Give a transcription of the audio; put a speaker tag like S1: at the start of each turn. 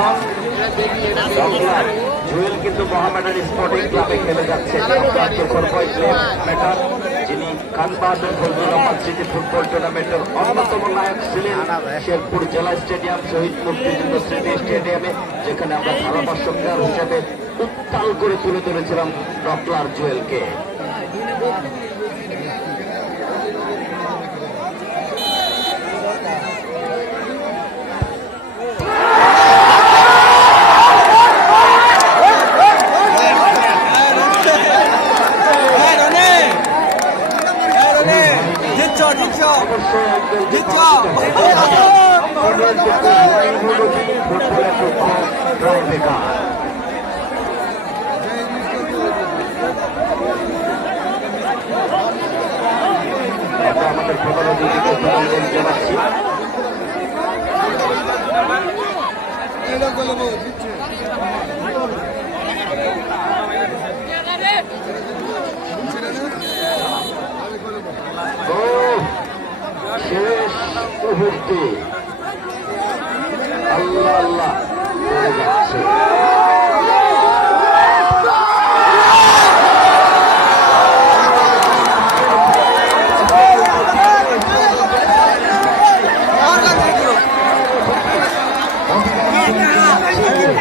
S1: এখন জুয়েল কিন্তু মোহামেডান স্পোর্টিং ক্লাবে খেলে যাচ্ছে। যিনি খান বাহাদুর ফজলুর রহমান সিটি ফুটবল টুর্নামেন্টের অন্যতম নায়ক ছিলেন। শেরপুর জেলা স্টেডিয়াম শহীদ মুক্তিযুদ্ধ স্মৃতি স্টেডিয়ামে যেখানে আমরা ধারাভাষ্যকার হিসেবে উত্তাল করে তুলে ধরেছিলাম ডক্টর জুয়েলকে। আমাদের প্রধান অতিথিকে অভিনন্দন জানাচ্ছি মুহূর্তে আল্লাহ আল্লাহ।